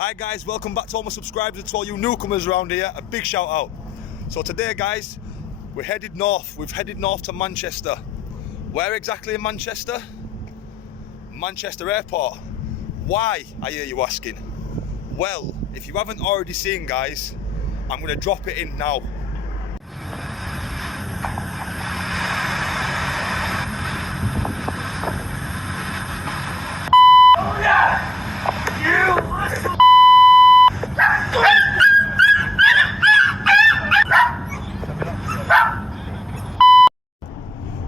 Hi guys, welcome back to all my subscribers and to all you newcomers around here. A big shout out. So today guys, we're headed north. We've headed north to Manchester. Where exactly in Manchester? Manchester Airport. Why, I hear you asking? Well, if you haven't already seen guys, I'm going to drop it in now. Oh yeah! You little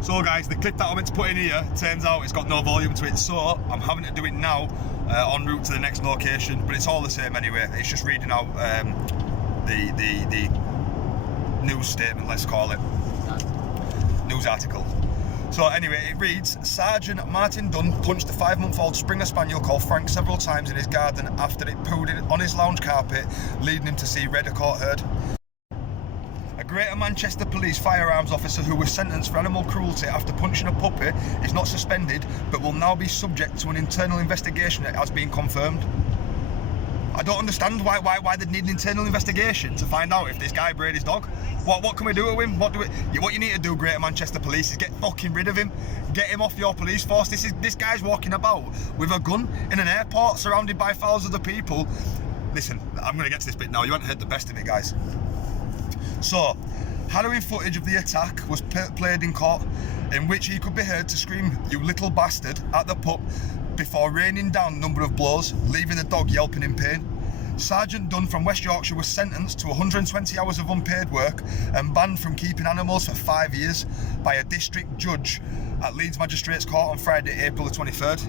So guys, the clip that I meant to put in here, turns out it's got no volume to it, so I'm having to do it now en route to the next location, but it's all the same anyway. It's just reading out the news statement, let's call it. News article. So anyway, it reads, Sgt Martin Dunn punched a 5-month-old Springer Spaniel called Frank several times in his garden after it pooed on his lounge carpet, leading him to see red, a court heard. A Greater Manchester Police firearms officer who was sentenced for animal cruelty after punching a puppy is not suspended, but will now be subject to an internal investigation that has been confirmed. I don't understand why they need an internal investigation to find out if this guy brayed his dog. What can we do with him? What you need to do, Greater Manchester Police, is get fucking rid of him. Get him off your police force. This guy's walking about with a gun in an airport surrounded by thousands of people. Listen, I'm going to get to this bit now. You haven't heard the best of it, guys. So, harrowing footage of the attack was played in court, in which he could be heard to scream, "You little bastard," at the pup before raining down a number of blows, leaving the dog yelping in pain. Sergeant Dunn from West Yorkshire was sentenced to 120 hours of unpaid work and banned from keeping animals for 5 years by a district judge at Leeds Magistrates Court on Friday, April the 23rd.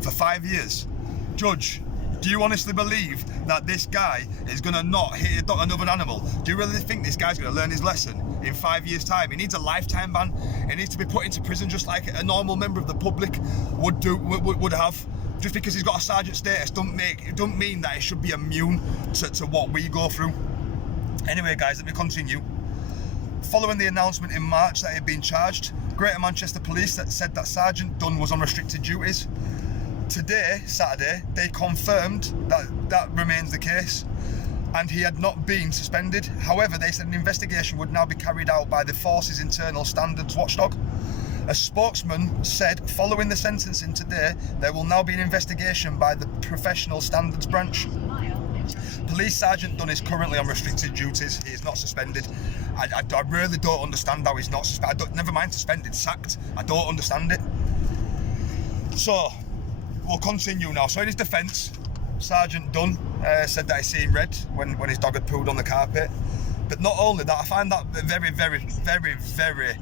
For 5 years. Judge, do you honestly believe that this guy is going to not hit another animal? Do you really think this guy's going to learn his lesson in 5 years' time? He needs a lifetime ban. He needs to be put into prison just like a normal member of the public would have. Just because he's got a sergeant status don't mean that he should be immune to what we go through. Anyway, guys, let me continue. Following the announcement in March that he had been charged, Greater Manchester Police said that Sergeant Dunn was on restricted duties. Today, Saturday, they confirmed that that remains the case and he had not been suspended. However, they said an investigation would now be carried out by the force's internal standards watchdog. A spokesman said, following the sentencing today, there will now be an investigation by the professional standards branch. Police Sergeant Dunn is currently on restricted duties. He is not suspended. I really don't understand how he's not suspended. Never mind suspended, sacked. I don't understand it. So, we'll continue now. So in his defence, Sergeant Dunn said that he seen red when his dog had pooed on the carpet. But not only that, I find that very, very, very, very,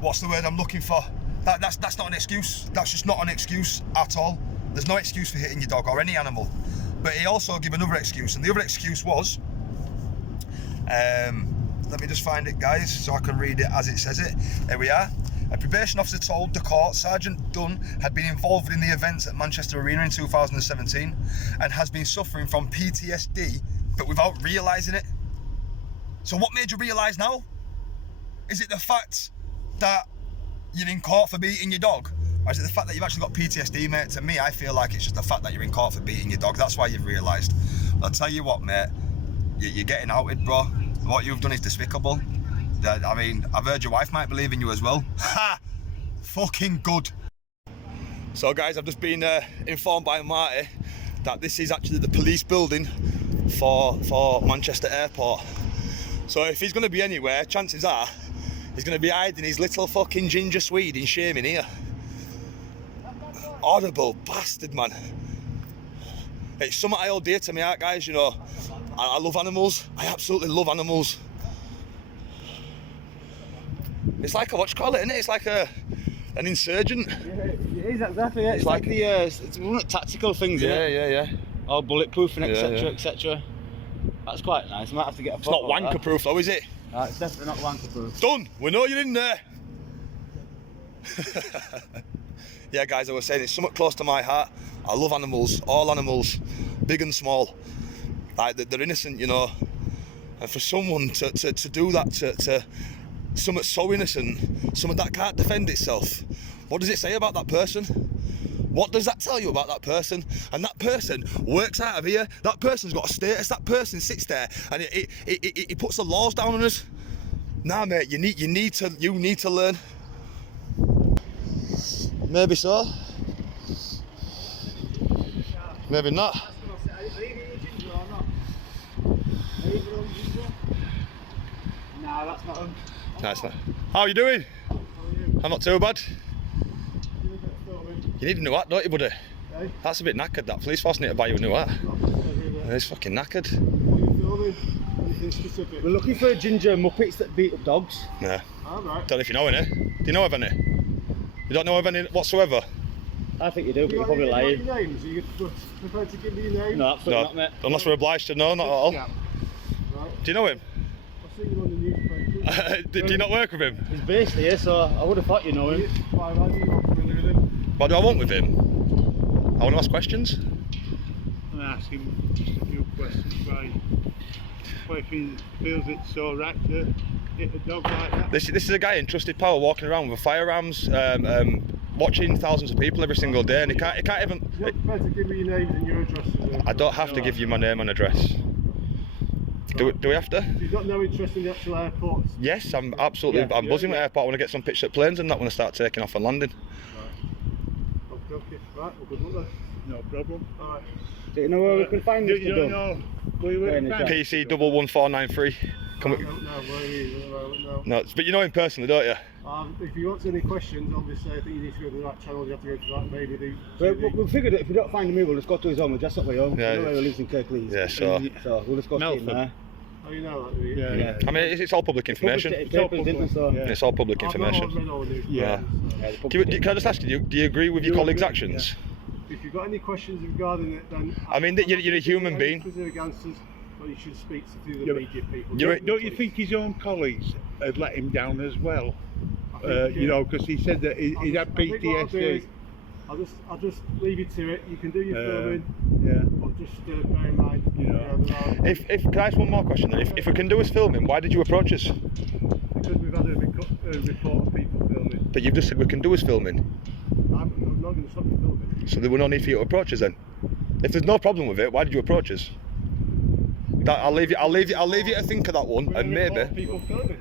what's the word I'm looking for? That's not an excuse. That's just not an excuse at all. There's no excuse for hitting your dog or any animal. But he also gave another excuse, and the other excuse was, let me just find it, guys, so I can read it as it says it. Here we are. A probation officer told the court Sergeant Dunn had been involved in the events at Manchester Arena in 2017 and has been suffering from PTSD, but without realising it. So what made you realise now? Is it the fact that you're in court for beating your dog? Or is it the fact that you've actually got PTSD, mate? To me, I feel like it's just the fact that you're in court for beating your dog. That's why you've realised. I'll tell you what, mate, you're getting outed, bro. What you've done is despicable. I mean, I've heard your wife might believe in you as well. Ha! Fucking good. So guys, I've just been informed by Marty that this is actually the police building for Manchester Airport. So if he's going to be anywhere, chances are he's going to be hiding his little fucking ginger Swede in shame in here. Horrible bastard, man. It's something I hold dear to my heart, guys, you know. I love animals. I absolutely love animals. It's like what you call it, isn't it? It's like an insurgent. Yeah, it is exactly. Yeah. It's like the it's one of the tactical things. Yeah. All bulletproof and etc. etc. That's quite nice. I might have to get a. It's not wanker proof though, is it? It's definitely not wanker proof. Done. We know you're in there. Yeah, guys, I was saying it's somewhat close to my heart. I love animals, all animals, big and small. Like they're innocent, you know. And for someone to do that to something so innocent, something that can't defend itself, what does it say about that person? What does that tell you about that person? And that person works out of here. That person's got a status. That person sits there and he puts the laws down on us. Nah, mate, you need to learn. Maybe so. Maybe not. Are you ginger or not? Are you from ginger? Nah, that's not him. No, it's not. How are you doing? How are you? I'm not too bad. You look at filming. You need a new hat, don't you, buddy? Hey? That's a bit knackered, that. Police force need to buy you a new hat. It's fucking knackered. What are you filming? Anything specific? We're looking for ginger muppets that beat up dogs. Yeah. Alright. Don't know if you know any. Do you know of any? You don't know of any whatsoever? I think you do, but you're probably lying. Your names? Are you prepared to give me your name? No, absolutely not, mate. Unless we're obliged to know, not at all. Yeah. Right. Do you know him? I've seen you on the newspaper. Do you not work with him? He's based here, so I would have thought you know him. Why are you not familiar with him? What do I want with him? I want to ask questions. And ask him just a few questions why he feels it's so right to hit a dog like that. This is a guy in trusted power walking around with firearms, watching thousands of people every single day, and he can't even. You're not prepared to give me your names and your addresses. I don't have to give you my name and address. Do we have to? You've got no interest in the actual airports? Yes, I'm absolutely. Yeah, I'm buzzing yeah. at the airport. I want to get some pictures of planes and that when I start taking off and landing. Right. Okay. Right, well, good luck then. No problem. Alright. Do you know where we can find this? You don't know where you Where in the went? PC 11493. Come I with, don't know where he is at the moment, no. no, but you know him personally, don't you? If you want any questions, obviously I think you need to go to the right channel. You have to go to that maybe We figured that if we don't find him, we'll just go to his home address up my home. Yeah. You know where he lives in Kirklees. Yeah, sure. So we'll just go see him Melford. there. Oh, you know that, do you? Yeah. I mean, it's all public information. Published it in papers, didn't we? So Yeah. It's all public I've information. read all the newspapers, Yeah. so. Can I just ask you, do you agree with your colleagues' actions? If you've got any questions regarding it, then I mean, you're a human being. Specific answers, but you should speak to the Yeah, media people. Don't you think his own colleagues had let him down as well? I think, You know, because he said that he'd had I think what I'll do is, PTSD. I'll just leave you to it. You can do your filming, Yeah. but just bear in mind, there are, If can I ask one more question then? If we can do us filming, why did you approach us? because we've had a report of people filming. But you've just said we can do us filming, I'm not going to stop you filming. so there were no need for you to approach us then. If there's no problem with it, why did you approach us? I'll leave you to think of that one, and We're gonna report maybe. people filming.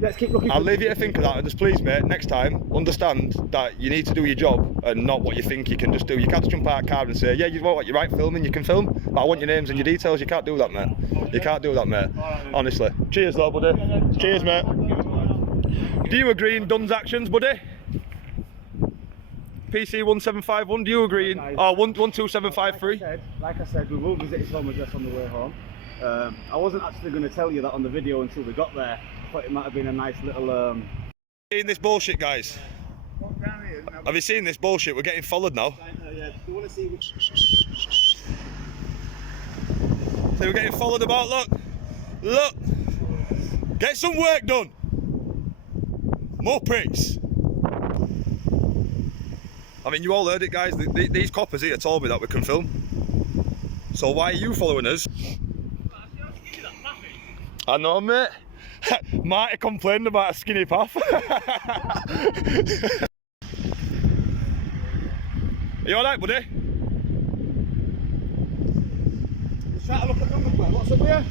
let's keep looking. I'll leave you to think of that, and just please, mate, next time, understand that you need to do your job and not what you think you can just do. You can't just jump out of a car and say, yeah, you're right filming, you can film, but I want your names and your details. You can't do that, mate. You can't do that, mate. Honestly. Cheers, though, buddy. Cheers, mate. Do you agree in Dunn's actions, buddy? PC 1751, do you agree in? Oh, 12753? Like I said, we will visit his home address on the way home. I wasn't actually going to tell you that on the video until we got there. I thought it might have been a nice little. Seen this bullshit, guys? Have you seen this bullshit? We're getting followed now. You want to see So we're getting followed about, look, get some work done, Muppets. I mean, you all heard it, guys, these coppers here told me that we can film, so why are you following us? I know, mate. Marty complained about a skinny path. Are you alright, buddy? Just try to look at number plate. What's up here?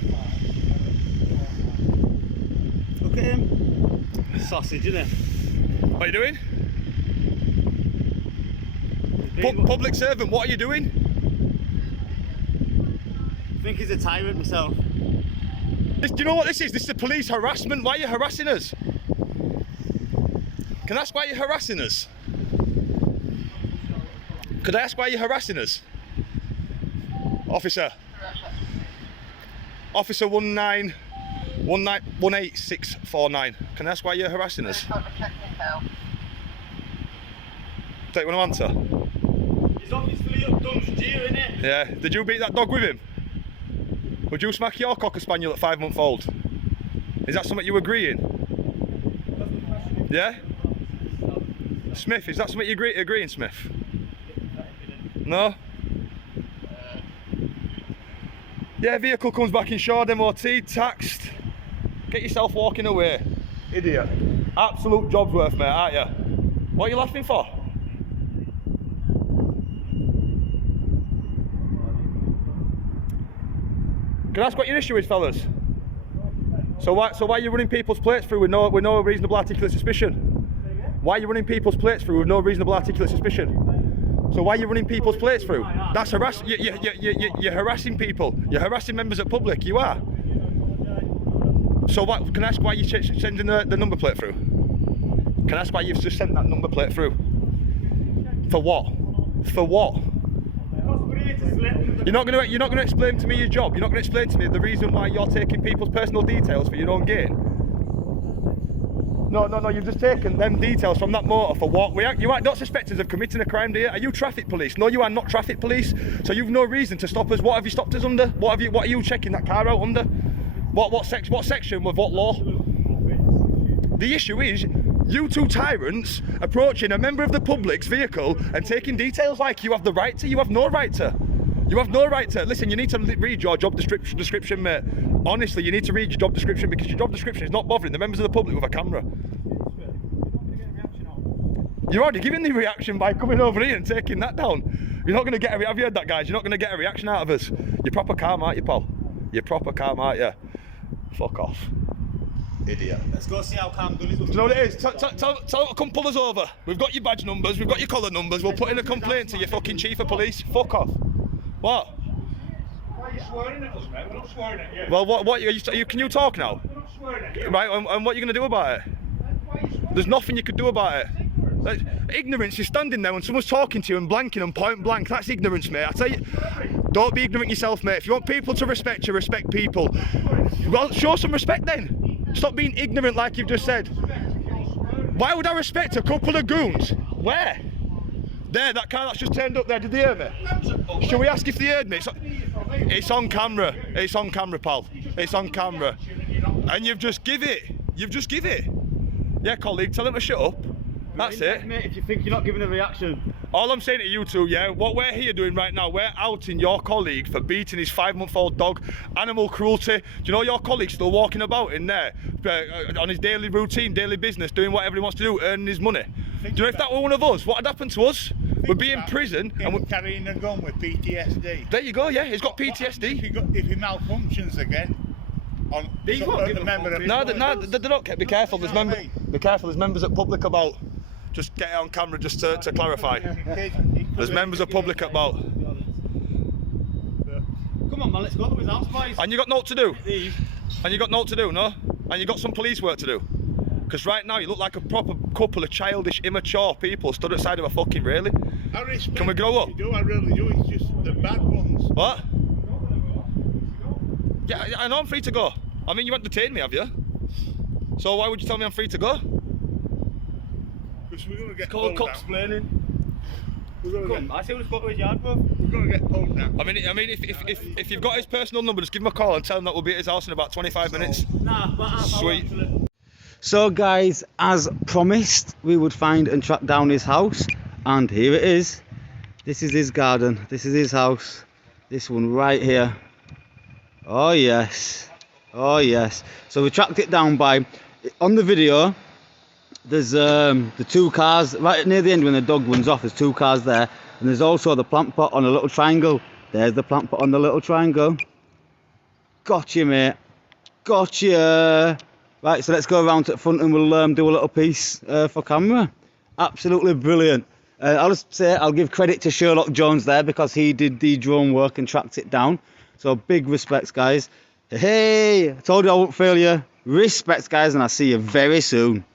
Look at him. Sausage, isn't it? What are you doing? Public servant, what are you doing? I think he's a tyrant myself. Do you know what this is? This is police harassment. Why are you harassing us? Can I ask why you're harassing us? Could I ask why you're harassing us? Officer. Officer 18649. Can I ask why you're harassing us? Don't you want to answer? He's obviously up Dunn's due, innit? Yeah. Did you beat that dog with him? Would you smack your cocker spaniel at 5 months old? Is that something you agree in? Yeah? Smith, is that something you agree in, Smith? No? Yeah, vehicle comes back insured, MOT, taxed. Get yourself walking away. Idiot. Absolute job's worth, mate, aren't you? What are you laughing for? Can I ask what your issue is, fellas? So why are you running people's plates through with no reasonable articulate suspicion? Why are you running people's plates through with no reasonable articulate suspicion? So why are you running people's plates through? That's harass. You're harassing people. You're harassing members of public. You are. So what? Can I ask why you're sending the number plate through? Can I ask why you've just sent that number plate through? For what? For what? You're not going to explain to me your job. You're not going to explain to me the reason why you're taking people's personal details for your own gain. No. You've just taken them details from that motor for what? You are not suspected of committing a crime, do you? Are you traffic police? No, you are not traffic police. So you've no reason to stop us. What have you stopped us under? What are you checking that car out under? What section with what law? The issue is you two tyrants approaching a member of the public's vehicle and taking details like you have the right to. You have no right to. You have no right to. Listen, you need to read your job description, mate. Honestly, you need to read your job description because your job description is not bothering the members of the public with a camera. You're already giving the reaction by coming over here and taking that down. You're not going to get have you heard that, guys? You're not going to get a reaction out of us. You're proper calm, aren't you, pal? You're proper calm, aren't you? Fuck off. Idiot. Let's go see how calm Dunn is. Do you know what it is? Tell them come pull us over. We've got your badge numbers, we've got your collar numbers, we'll put in a complaint to your fucking chief of police. Fuck off. What? Why are you swearing at us, mate? We're not swearing at you. Well, what are you, can you talk now? We're not swearing at you. Right, and what are you going to do about it? There's nothing you could do about it. Ignorance is standing there when someone's talking to you and blanking and point blank. That's ignorance, mate. I tell you, don't be ignorant yourself, mate. If you want people to respect you, respect people. Well, show some respect then. Stop being ignorant like you've just said. Why would I respect a couple of goons? Where? There, that car that's just turned up there, did they hear me? Shall we ask if they heard me? It's on camera. It's on camera, pal. It's on camera. And you've just give it. You've just give it. Yeah, colleague, tell him to shut up. That's it. Mate, if you think you're not giving a reaction. All I'm saying to you two, yeah, what we're here doing right now, we're outing your colleague for beating his 5-month-old dog. Animal cruelty. Do you know your colleague's still walking about in there on his daily routine, daily business, doing whatever he wants to do, earning his money? Do you know if that were one of us, what would happen to us? We'd be in prison and we're carrying a gun with PTSD. There you go, yeah, he's got PTSD. If he malfunctions again, on they don't care. Be careful. Be careful. There's members of public about. Just get it on camera, just to clarify. There's members of public about. Come on, man, let's go to his house, boys. And you got naught to do. And you got naught to do, no? And you got some police work to do. Because right now you look like a proper couple of childish, immature people stood outside of a fucking railing. Can we grow up? I really do. It's just the bad ones. What? Yeah, I know I'm free to go. I mean, you haven't detained me, have you? So why would you tell me I'm free to go? Because we're going to get cold cops explaining. I say we'll just go to his yard, bro. We're going to get pulled now. I mean, if you've got his personal number, just give him a call and tell him that we'll be at his house in about 25 minutes. Nah, but sweet. So guys, as promised, we would find and track down his house, and here it is. This is his garden. This is his house. This one right here. Oh yes. Oh yes. So we tracked it down by, on the video, there's the two cars right near the end when the dog runs off. There's two cars there, and there's also the plant pot on a little triangle. There's the plant pot on the little triangle. Gotcha, mate. Gotcha. Right, so let's go around to the front and we'll do a little piece for camera. Absolutely brilliant. I'll just say I'll give credit to Sherlock Jones there because he did the drone work and tracked it down. So big respects, guys. Hey, I told you I won't fail you. Respects, guys, and I'll see you very soon.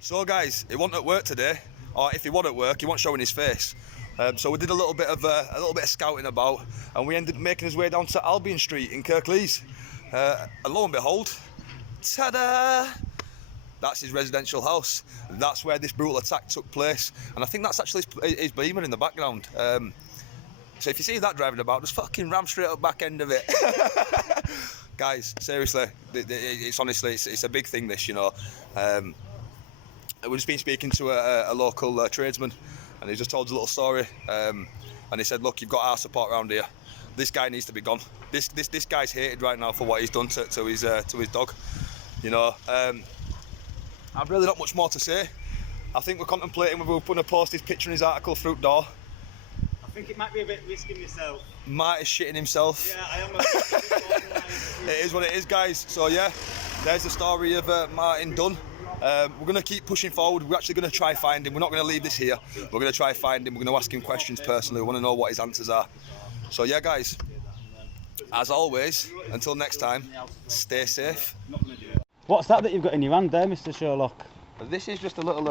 So guys, he wasn't at work today, or if he was at work, he wasn't showing his face. So we did a little bit of scouting about, and we ended up making his way down to Albion Street in Kirklees. And lo and behold, ta-da! That's his residential house. That's where this brutal attack took place, and I think that's actually his Beamer in the background. So if you see that driving about, just fucking ram straight up back end of it. Guys, seriously, it's honestly it's a big thing. This, you know. We've just been speaking to a local tradesman, and he just told us a little story. And he said, "Look, you've got our support around here. This guy needs to be gone. This guy's hated right now for what he's done to his dog. You know, I've really not much more to say. I think we're contemplating whether we're going to post his picture in his article front door. think it might be a bit risky myself. Mart is shitting himself. Yeah, I am. It is what it is, guys. So yeah, there's the story of Martin Dunn. We're going to keep pushing forward. We're actually going to try find him. We're not going to leave this here. We're going to try find him. We're going to ask him questions personally. We want to know what his answers are. So yeah, guys, as always, until next time, stay safe. What's that you've got in your hand there, Mr. Sherlock? This is just a little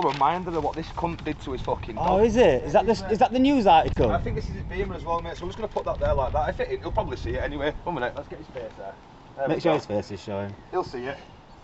reminder of what this cunt did to his fucking dog. Oh, is it? Is that the news article? I think this is his beamer as well, mate. So I'm just going to put that there like that. He'll probably see it anyway. 1 minute, let's get his face there. Make sure his face is showing. He'll see it.